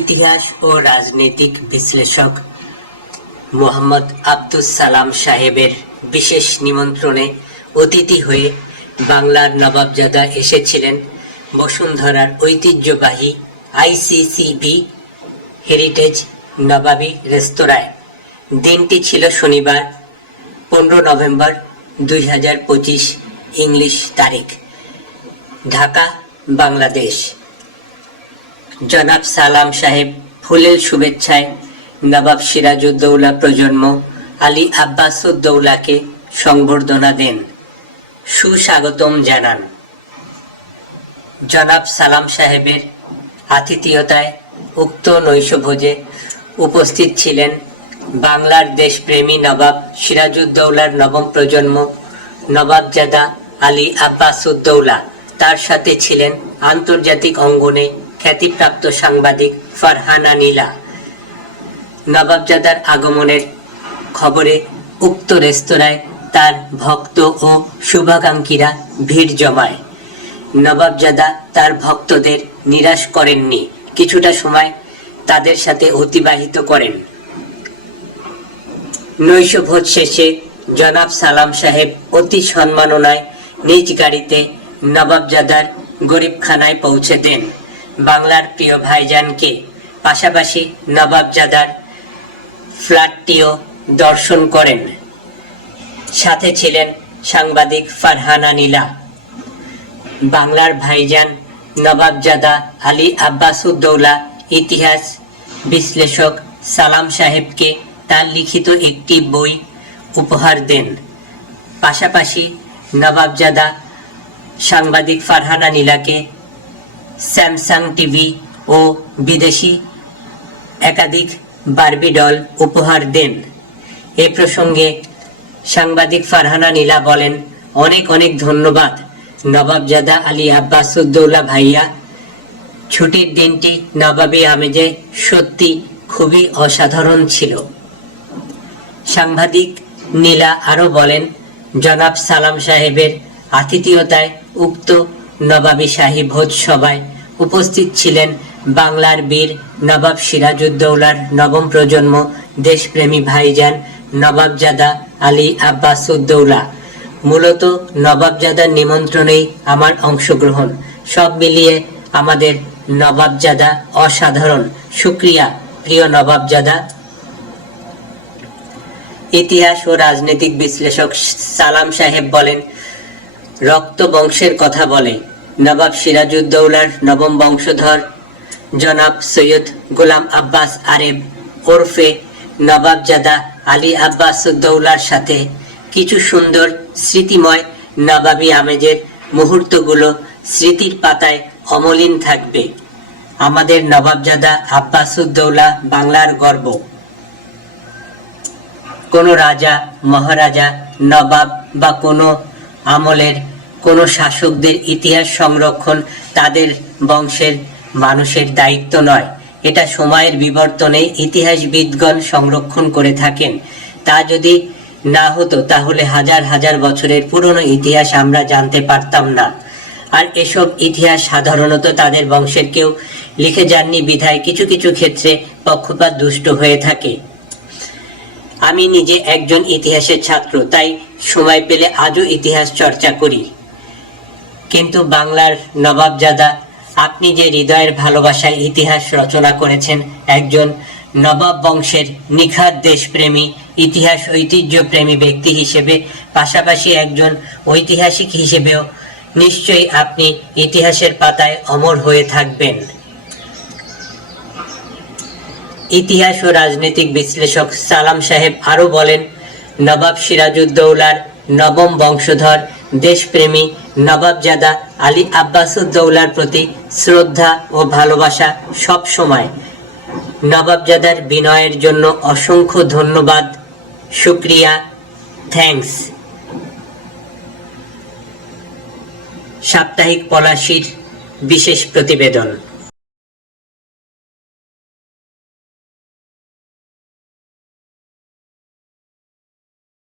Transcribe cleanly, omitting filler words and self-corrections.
ইতিহাস ও রাজনৈতিক বিশ্লেষক মোহাম্মদ আব্দুস সালাম সাহেবের বিশেষ নিমন্ত্রণে অতিথি হয়ে বাংলার নবাবজাদা এসেছিলেন বসুন্ধরার ঐতিহ্যবাহী আইসিসিবি হেরিটেজ নবাবী রেস্তোরাঁয়। দিনটি ছিল শনিবার 15 নভেম্বর 2025 ইংলিশ তারিখ, ঢাকা, বাংলাদেশ। জনাব সালাম সাহেব ফুলেল শুভেচ্ছায় নবাব সিরাজউদ্দৌলা প্রজন্ম আলী আব্বাসউদ্দৌলাকে সংবর্ধনা দেন, সুস্বাগতম জানান। জনাব সালাম সাহেবের আতিথেয়তায় উক্ত নৈশভোজে উপস্থিত ছিলেন বাংলার দেশপ্রেমী নবাব সিরাজউদ্দৌলার নবম প্রজন্ম নবাবজাদা আলী আব্বাসউদ্দৌলা। তার সাথে ছিলেন আন্তর্জাতিক অঙ্গনে খ্যাতিপ্রাপ্ত সাংবাদিক ফারহানা নীলা। নবাবজাদার আগমনের খবরে উক্ত রেস্তোরাঁয় তার ভক্ত ও শুভাকাঙ্ক্ষীরা ভিড় জমায়। নবাবজাদা তার ভক্তদের নিরাশ করেননি, কিছুটা সময় তাদের সাথে অতিবাহিত করেন। নৈশভোজ শেষে জনাব সালাম সাহেব অতি সম্মাননায় নিজ গাড়িতে নবাবজাদার গরিবখানায় পৌঁছে দেন বাংলার প্রিয় ভাইজানকে। পাশাপাশি নবাবজাদার ফ্ল্যাটটিও দর্শন করেন। সাথে ছিলেন সাংবাদিক ফারহানা নীলা। বাংলার ভাইজান নবাবজাদা আলী আব্বাসউদ্দৌলা ইতিহাস বিশ্লেষক সালাম সাহেবকে তার লিখিত একটি বই উপহার দেন। পাশাপাশি নবাবজাদা সাংবাদিক ফারহানা নীলাকে স্যামসাং টিভি ও বিদেশি একাধিক বারবি ডল উপহার দেন। এ প্রসঙ্গে সাংবাদিক ফারহানা নীলা বলেন, অনেক অনেক ধন্যবাদ নবাবজাদা আলী আব্বাসউদ্দৌলা ভাইয়া। ছুটির দিনটি নবাবী আমেজে সত্যি খুবই অসাধারণ ছিল। সাংবাদিক নীলা আরও বলেন, জনাব সালাম সাহেবের আতিথেয়তায় উক্ত নবাবী শাহী ভোজ সভায় উপস্থিত ছিলেন বাংলার বীর নবাব সিরাজউদ্দৌলার নবম প্রজন্ম দেশপ্রেমী ভাইজান নবাবজাদা আলী আব্বাসউদ্দৌলা। মূলত নবাবজাদার নিমন্ত্রণেই আমার অংশগ্রহণ। সব মিলিয়ে আমাদের নবাবজাদা অসাধারণ। শুকরিয়া প্রিয় নবাবজাদা। ইতিহাস ও রাজনৈতিক বিশ্লেষক সালাম সাহেব বলেন, রক্ত বংশের কথা বলে নবাব সিরাজউদ্দৌলার নবম বংশধর জনাব সৈয়দ গোলাম আব্বাস আরেব ওরফে নবাবজাদা আলী আব্বাসউদ্দৌলার সাথে কিছু সুন্দর স্মৃতিময় নবাবী আমেজের মুহূর্তগুলো স্মৃতির পাতায় অমলিন থাকবে। আমাদের নবাবজাদা আব্বাসউদ্দৌলা বাংলার গর্ব। কোনো রাজা, মহারাজা, নবাব বা কোনো আমলের কোনো শাসকদের ইতিহাস সংরক্ষণ তাদের বংশের মানুষের দায়িত্ব নয়। এটা সময়ের বিবর্তনে ইতিহাসবিদগণ সংরক্ষণ করে থাকেন। তা যদি না হতো তাহলে হাজার হাজার বছরের পুরনো ইতিহাস আমরা জানতে পারতাম না। আর এসব ইতিহাস সাধারণত তাদের বংশের কেউ লিখে যাননি বিধায় কিছু কিছু ক্ষেত্রে পক্ষপাত দুষ্ট হয়ে থাকে। আমি নিজে একজন ইতিহাসের ছাত্র, তাই সময় পেলে আজও ইতিহাস চর্চা করি। কিন্তু বাংলার নবাবজাদা, আপনি যে হৃদয়ের ভালোবাসায় ইতিহাস রচনা করেছেন, একজন নবাব বংশের নিখাদ দেশপ্রেমী, ইতিহাস ঐতিহ্যপ্রেমী ব্যক্তি হিসেবে, পাশাপাশি একজন ঐতিহাসিক হিসেবেও নিশ্চয়ই আপনি ইতিহাসের পাতায় অমর হয়ে থাকবেন। ইতিহাস ও রাজনৈতিক বিশ্লেষক সালাম সাহেব আরও বলেন, নবাব সিরাজউদ্দৌলার নবম বংশধর দেশপ্রেমী নবাবজাদা আলী আব্বাসউদ্দৌলার প্রতি শ্রদ্ধা ও ভালোবাসা সব সময়। নবাবজাদার বিনয়ের জন্য অসংখ্য ধন্যবাদ, শুকরিয়া, থ্যাঙ্কস। সাপ্তাহিক পলাশীর বিশেষ প্রতিবেদন।